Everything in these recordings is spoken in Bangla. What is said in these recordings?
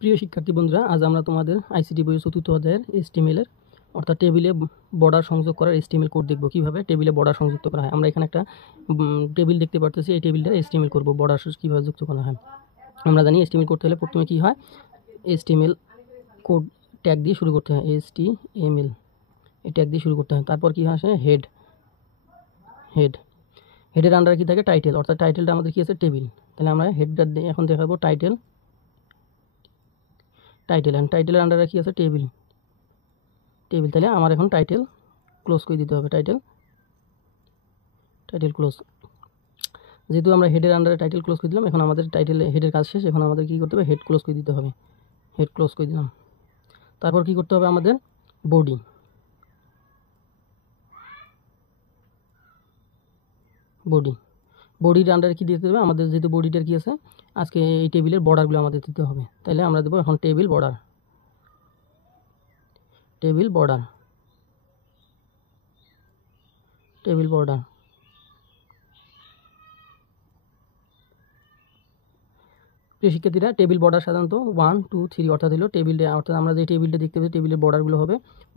প্রিয় শিক্ষার্থী বন্ধুরা, আজ আমরা তোমাদের আইসিটি বইয়ের চতুর্থ অধ্যায়ের এসটিএমএল অর্থাৎ টেবিলে বর্ডার সংযোগ করার এসটিএমএল কোড দেখব কীভাবে টেবিলে বর্ডার সংযুক্ত করা হয়। আমরা এখানে একটা টেবিল দেখতে পারতেছি, এই টেবিলটা এসটিএমএল করব, বর্ডার কীভাবে যুক্ত করা হয়। আমরা জানি এসটিএমএল করতে হলে প্রথমে কী হয়, এসটিএমএল কোড ট্যাগ দিয়ে শুরু করতে হয়, এসটিএমএল এই ট্যাগ দিয়ে শুরু করতে হয়। তারপর কী আসে, হেডের আন্ডারে কী থাকে, টাইটেল, অর্থাৎ টাইটেলটা আমাদের কী আছে, টেবিল। তাহলে আমরা হেডটা এখন দেখাবো টাইটেল অ্যান্ড টাইটেলের আন্ডারে কী আছে, টেবিল। তাহলে আমার এখন টাইটেল ক্লোজ করে দিতে হবে, টাইটেল ক্লোজ। যেহেতু আমরা হেডের আন্ডারে টাইটেল ক্লোজ করে দিলাম, এখন আমাদের টাইটেল হেডের কাজ শেষ। এখন আমাদের কী করতে হবে, হেড ক্লোজ করে দিতে হবে, হেড ক্লোজ করে দিলাম। তারপর কী করতে হবে, আমাদের বডির আন্ডারে কী দিতে হবে, আমাদের যেহেতু বডিটার কী আছে, আজকে এই টেবিলের বর্ডারগুলো আমাদের দিতে হবে। তাহলে আমরা দেবো এখন টেবিল বর্ডার। প্রিয় শিক্ষার্থীরা, টেবিল বর্ডার সাধারণত 1, 2, 3 অর্থাৎ হলো টেবিলটা, অর্থাৎ আমরা যে টেবিলটা দেখতে পাচ্ছি টেবিলের বর্ডারগুলো হবে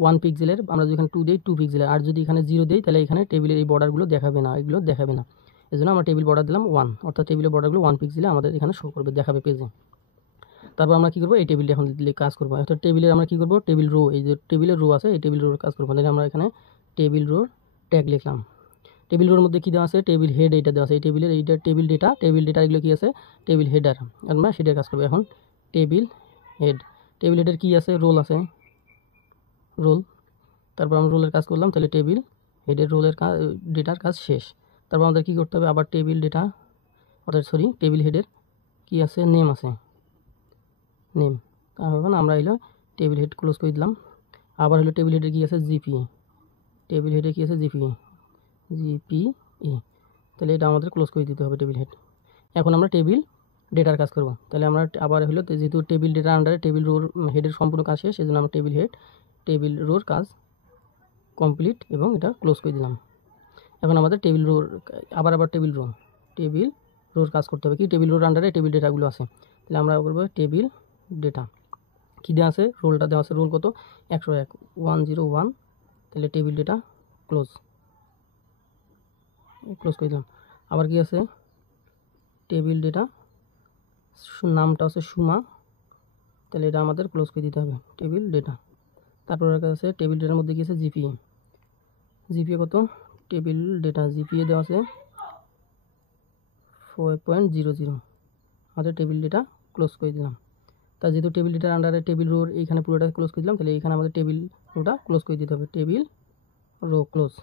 1 পিক্সেলের। আমরা যদি এখানে 2 দিই 2 পিক্সেলের, আর যদি এখানে 0 দিই তাহলে এখানে টেবিলের এই বর্ডারগুলো দেখাবে না, এগুলো দেখাবে না। এই জন্য আমরা টেবিল বর্ডার দিলাম 1, অর্থাৎ টেবিলের বর্ডারগুলো 1 পিক্সেলে আমাদের এখানে শো করবে, দেখাবে পেজে। তারপর আমরা কী করবো, এই টেবিলটা এখন কাজ করবো। অর্থাৎ টেবিলের আমরা কী করবো, টেবিল রো, এই যে টেবিলের রো আছে এই টেবিল রোর কাজ করবো। তাহলে আমরা এখানে টেবিল রোর ট্যাগ লিখলাম। টেবিল রোর মধ্যে কী দেওয়া আছে, টেবিল হেড এইটা দেওয়া আছে, এই টেবিলের এইটা টেবিল ডেটা এগুলো কী আছে, টেবিল হেডার। আমরা সেটার কাজ করবো। এখন টেবিল হেডের কী আছে, রোল আছে, রোল। তারপর আমরা রোলের কাজ করলাম, তাহলে টেবিল হেডের রোলের কাজ, ডেটার কাজ শেষ। তারপর আমাদের কী করতে হবে, আবার টেবিল টেবিল হেডের কী আছে, নেম আছে, নেম। তারপর আমরা এলো টেবিল হেড ক্লোজ করে দিলাম। আবার হলো টেবিল হেডের কী আছে, জিপিএ, তাহলে এটা আমাদের ক্লোজ করে দিতে হবে, টেবিল হেড। এখন আমরা টেবিল ডেটার কাজ করব। তাহলে আমরা আবার হলো, যেহেতু টেবিল ডেটার আন্ডারে টেবিল রোর হেডের সম্পূর্ণ কাজ শেষ, সেজন্য আমরা টেবিল রোর কাজ কমপ্লিট এবং এটা ক্লোজ করে দিলাম। এখন আমাদের টেবিল রোর টেবিল রোর কাজ করতে হবে। কি, টেবিল রোর আন্ডারে টেবিল ডেটাগুলো আছে। তাহলে আমরা করবো টেবিল ডেটা, কী দেওয়া আছে, রোলটা দেওয়া আছে, রোল কত, 101, তাহলে টেবিল ডেটা ক্লোজ করে দিলাম। আবার কি আছে, টেবিল ডেটা নামটা আছে সুমা, তাহলে এটা আমাদের ক্লোজ করে দিতে হবে, টেবিল ডেটা। তারপর আছে টেবিল ডেটার মধ্যে কি আছে, জিপিএ কত, টেবিল ডেটা জিপিএ দেওয়া আছে 4.00, আমাদের টেবিল ডেটা ক্লোজ করে দিলাম। তা যেহেতু টেবিল ডেটার আন্ডারে টেবিল রোর এইখানে পুরোটা ক্লোজ করে দিলাম, তাহলে এইখানে আমাদের টেবিল রোটা ক্লোজ করে দিতে হবে, টেবিল রো ক্লোজ।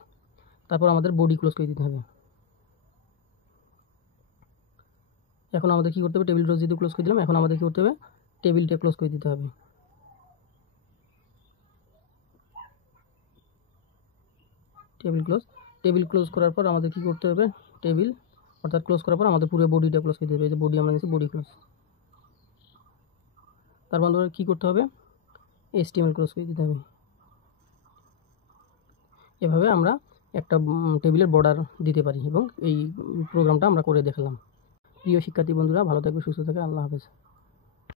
তারপর আমাদের বডি ক্লোজ করে দিতে হবে। এখন আমাদের কী করতে হবে, টেবিল রো যেহেতু ক্লোজ করে দিলাম, এখন আমাদের কী করতে হবে, টেবিলটা ক্লোজ করে দিতে হবে। টেবিল ক্লোজ করার পর আমাদের কী করতে হবে, অর্থাৎ ক্লোজ করার পর আমাদের পুরো বডিটা ক্লোজ করে দিতে হবে। এই যে বডি আমরা নিচ্ছি, বডি ক্লোজ। তারপর আমাদের কী করতে হবে, এসটিএমএল ক্লোজ করে দিতে হবে। এভাবে আমরা একটা টেবিলের বর্ডার দিতে পারি এবং এই প্রোগ্রামটা আমরা করে দেখালাম। প্রিয় শিক্ষার্থী বন্ধুরা, ভালো থাকবে, সুস্থ থাকবে, আল্লাহ হাফেজ।